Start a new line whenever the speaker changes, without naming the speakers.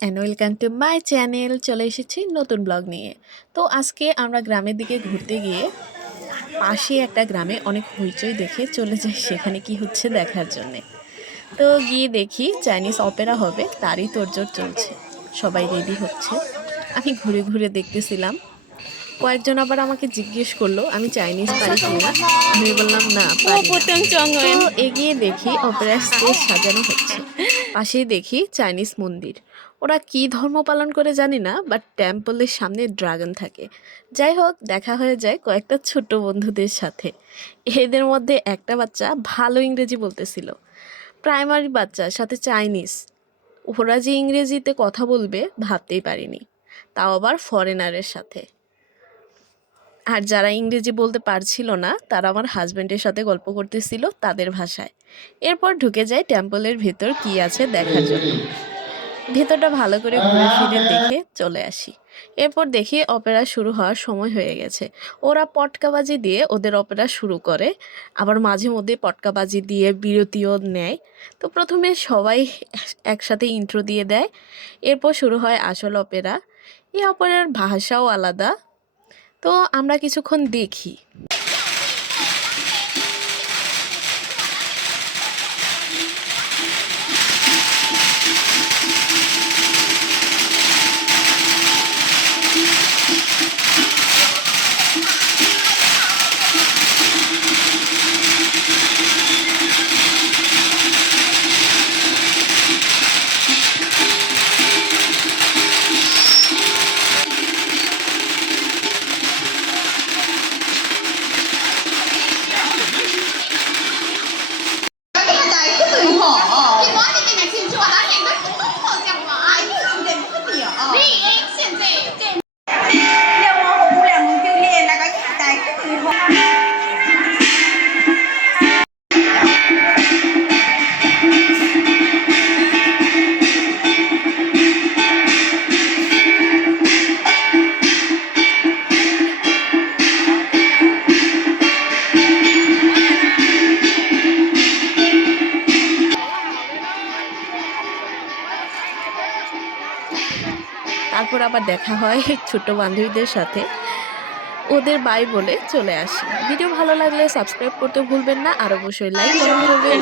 And welcome to my channel চলে এসেছি নতুন ব্লগ নিয়ে। তো আজকে আমরা গ্রামের দিকে ঘুরতে গিয়ে পাশে একটা গ্রামে অনেক হইচই দেখে চলে যাই সেখানে কি হচ্ছে দেখার জন্যে। তো গিয়ে দেখি চাইনিজ অপেরা হবে তারই তোড়জোড় চলছে। সবাই রেডি হচ্ছে। আমি ঘুরে ঘুরে দেখতেছিলাম। কয়েকজন আবার আমাকে জিজ্ঞেস করল আমি চাইনিজ পারি কিনা আমি বললাম না। এগিয়ে দেখি অপেরা স্টেজ সাজানো হচ্ছে। পাশেই দেখি চাইনিজ মন্দির। ওরা কি ধর্ম পালন করে জানি না বাট টেম্পলের সামনে ড্রাগন থাকে। যাই হোক, দেখা হয়ে যায় কয়েকটা ছোট বন্ধুদের সাথে। এদের মধ্যে একটা বাচ্চা ভালো ইংরেজি বলতেছিল। প্রাইমারি বাচ্চা, সাথে চাইনিজ। ওরা যে ইংরেজিতে কথা বলবে ভাবতেই পারিনি। তাও আবার ফরেনারের সাথে। আর যারা ইংরেজি বলতে পারছিল না, তারা আমার হাজব্যান্ডের সাথে গল্প করতেছিল তাদের ভাষায়। এরপর ঢুকে যায় টেম্পলের ভেতর কি আছে দেখার জন্য। ভেতরটা ভালো করে ঘুরে ফিরে দেখে চলে আসি। এরপর দেখি অপেরা শুরু হওয়ার সময় হয়ে গেছে। ওরা পটকাবাজি দিয়ে ওদের অপেরা শুরু করে, আবার মাঝে মধ্যে পটকাবাজি দিয়ে বিরতিও নেয়। তো প্রথমে সবাই একসাথে ইন্ট্রো দিয়ে দেয়। এরপর শুরু হয় আসল অপেরা। এই অপেরার ভাষাও আলাদা। তো আমরা কিছুক্ষণ দেখি। তারপর আবার দেখা হয় ছোট বান্ধবীদের সাথে। ওদের বাই বলে চলে আসি। ভিডিও ভালো লাগলে সাবস্ক্রাইব করতে ভুলবেন না। আর অবশ্যই লাইক করবেন